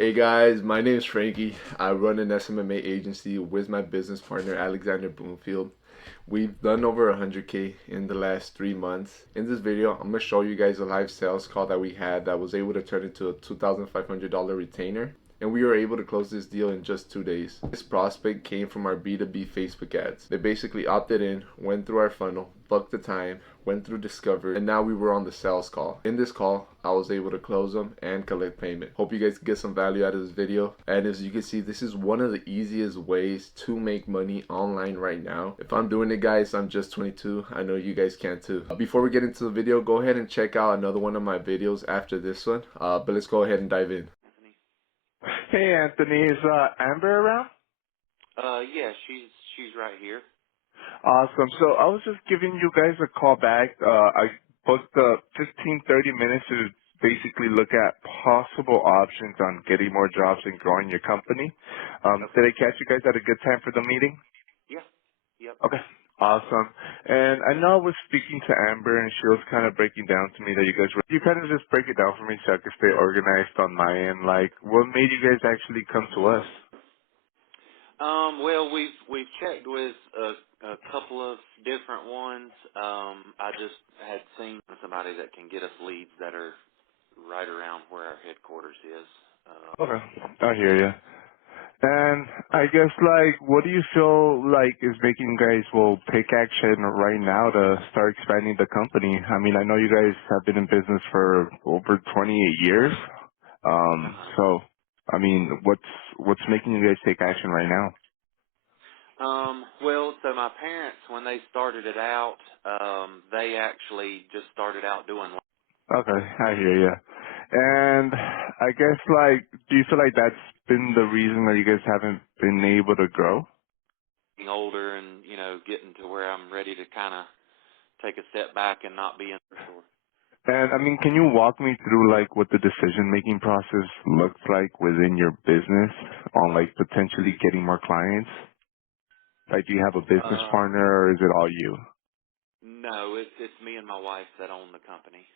Hey guys, my name is Frankie. I run an SMMA agency with my business partner Alexander Bloomfield. We've done over 100K in the last 3 months. In this video, I'm going to show you guys a live sales call that we had that was able to turn into a $2,500 retainer. And we were able to close this deal in just 2 days. This prospect came from our B2B Facebook ads. They basically opted in, went through our funnel, booked the time, went through discovery, and now we were on the sales call. In this call, I was able to close them and collect payment. Hope you guys get some value out of this video. And as you can see, this is one of the easiest ways to make money online right now. If I'm doing it, guys, I'm just 22. I know you guys can too. Before we get into the video, go ahead and check out another one of my videos after this one. But let's go ahead and dive in. Hey, Anthony, is Amber around? Yeah, she's right here. Awesome. So I was just giving you guys a call back. I booked 15-30 minutes to basically look at possible options on getting more jobs and growing your company. Okay. Did I catch you guys at a good time for the meeting? Yeah. Yep. Okay. Awesome. And I know I was speaking to Amber and she was kind of breaking down to me that you kind of just break it down for me so I could stay organized on my end. Like, what made you guys actually come to us? Well, we've checked with a couple of different ones. I just had seen somebody that can get us leads that are right around where our headquarters is. Okay. I hear you. And I guess, like, what do you feel like is making you guys, take action right now to start expanding the company? I mean, I know you guys have been in business for over 28 years. Uh-huh. So, I mean, what's making you guys take action right now? Well, so my parents, when they started it out, they actually just started out doing Okay, I hear you. And I guess, like, do you feel like that's been the reason that you guys haven't been able to grow? getting older and, getting to where I'm ready to kind of take a step back and not be in the store. And I mean, can you walk me through like what the decision-making process looks like within your business on like potentially getting more clients? Like, do you have a business Uh, partner or is it all you? No, it's me and my wife that own the company.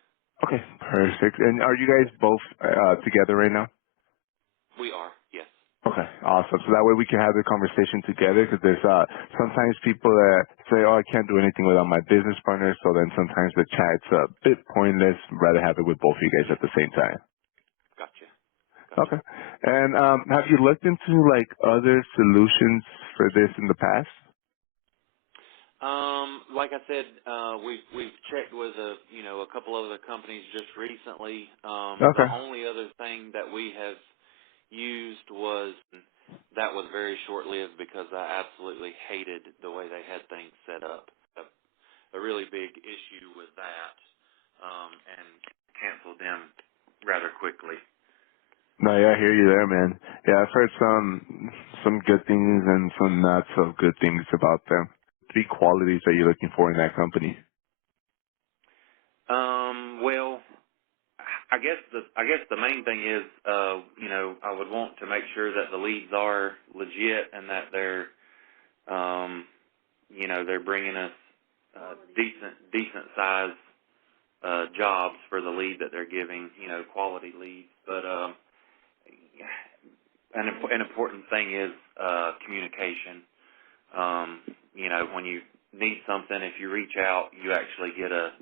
Okay, perfect. And are you guys both together right now? We are, yes. Okay, awesome. So that way we can have the conversation together because there's sometimes people that say, oh, I can't do anything without my business partner. So then sometimes the chat's a bit pointless. Rather have it with both of you guys at the same time. Gotcha. Okay. Gotcha. And have you looked into like other solutions for this in the past? Like I said, we've checked with a couple other companies just recently. The Okay. only other thing that we have used was very short lived because I absolutely hated the way they had things set up. A really big issue with that, and canceled them rather quickly. No, yeah, I hear you there, man. Yeah, I've heard some good things and some not so good things about them. Three qualities that you're looking for in that company. Well, I guess the main thing is, I would want to make sure that the leads are legit and that they're bringing us decent size jobs for the lead that they're giving, quality leads. But an important thing is communication. When you need something, if you reach out, you actually get an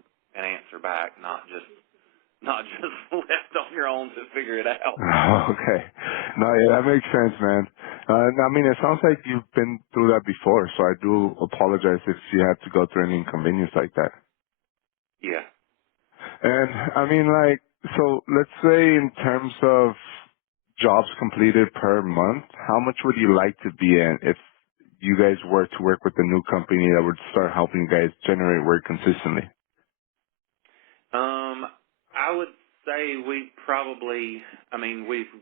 answer back, not just left on your own to figure it out. Okay. No, yeah, that makes sense, man. I mean, it sounds like you've been through that before, so I do apologize if you had to go through any inconvenience like that. Yeah. And I mean, like, so let's say in terms of jobs completed per month, how much would you like to be in if you guys were to work with a new company that would start helping you guys generate work consistently? I would say we've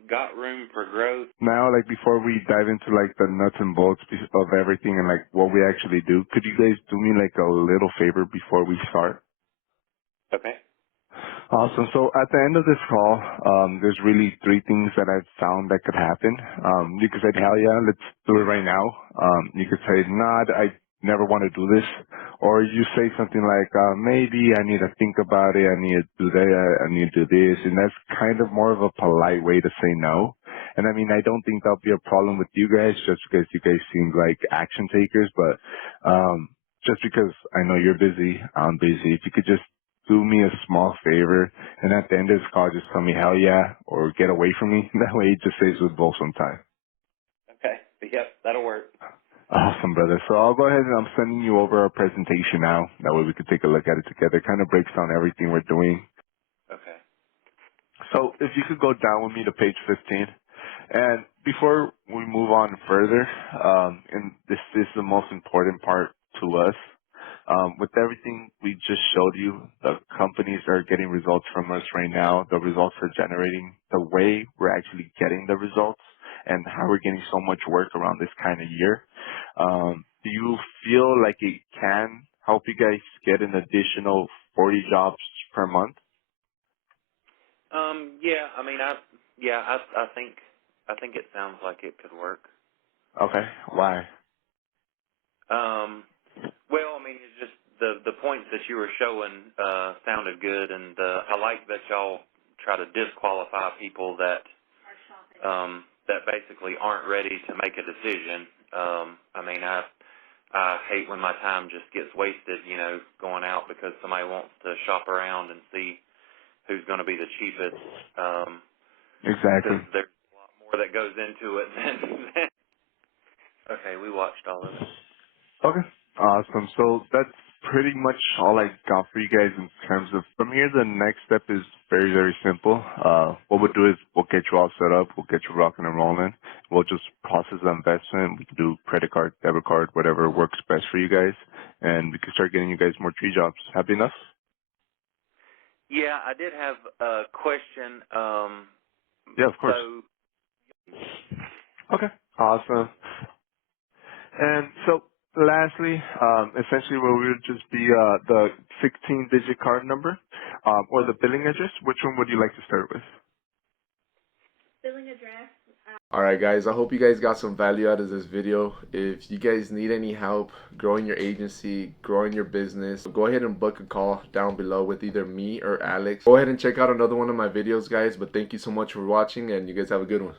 got room for growth. Now, like, before we dive into like the nuts and bolts of everything and like what we actually do, could you guys do me like a little favor before we start? Okay. Awesome. So at the end of this call, there's really three things that I've found that could happen. You could say, hell yeah, let's do it right now. You could say, nah, I never want to do this. Or you say something like, maybe I need to think about it. I need to do that. I need to do this. And that's kind of more of a polite way to say no. And I mean, I don't think that'll be a problem with you guys just because you guys seem like action takers, but just because I know you're busy, I'm busy. If you could just do me a small favor and at the end of this call just tell me hell yeah or get away from me. That way it just saves us both some time. Okay. Yep, that'll work. Awesome, brother. So I'll go ahead and I'm sending you over our presentation now. That way we could take a look at it together. Kind of breaks down everything we're doing. Okay. So if you could go down with me to page 15. And before we move on further, and this is the most important part to us, with everything we just showed you, the companies are getting results from us right now. The results are generating the way we're actually getting the results and how we're getting so much work around this kind of year. Do you feel like it can help you guys get an additional 40 jobs per month? Yeah, I mean, I think it sounds like it could work. Okay. Why? Um, well, I mean, it's just the points that you were showing sounded good, and I like that y'all try to disqualify people that that basically aren't ready to make a decision. I mean, I hate when my time just gets wasted, you know, going out because somebody wants to shop around and see who's going to be the cheapest. Exactly. Because there's a lot more that goes into it than. Okay, we watched all of it. Okay. Awesome. So that's pretty much all I got for you guys in terms of from here. The next step is very, very simple. What we'll do is we'll get you all set up. We'll get you rocking and rolling. We'll just process the investment. We can do credit card, debit card, whatever works best for you guys. And we can start getting you guys more tree jobs. Happy enough? Yeah, I did have a question. Yeah, of course. So, Okay. Awesome. And so lastly, essentially what would just be the 16-digit card number or the billing address. Which one would you like to start with? Alright guys, I hope you guys got some value out of this video. If you guys need any help growing your agency, growing your business, go ahead and book a call down below with either me or Alex. Go ahead and check out another one of my videos guys, but thank you so much for watching and you guys have a good one.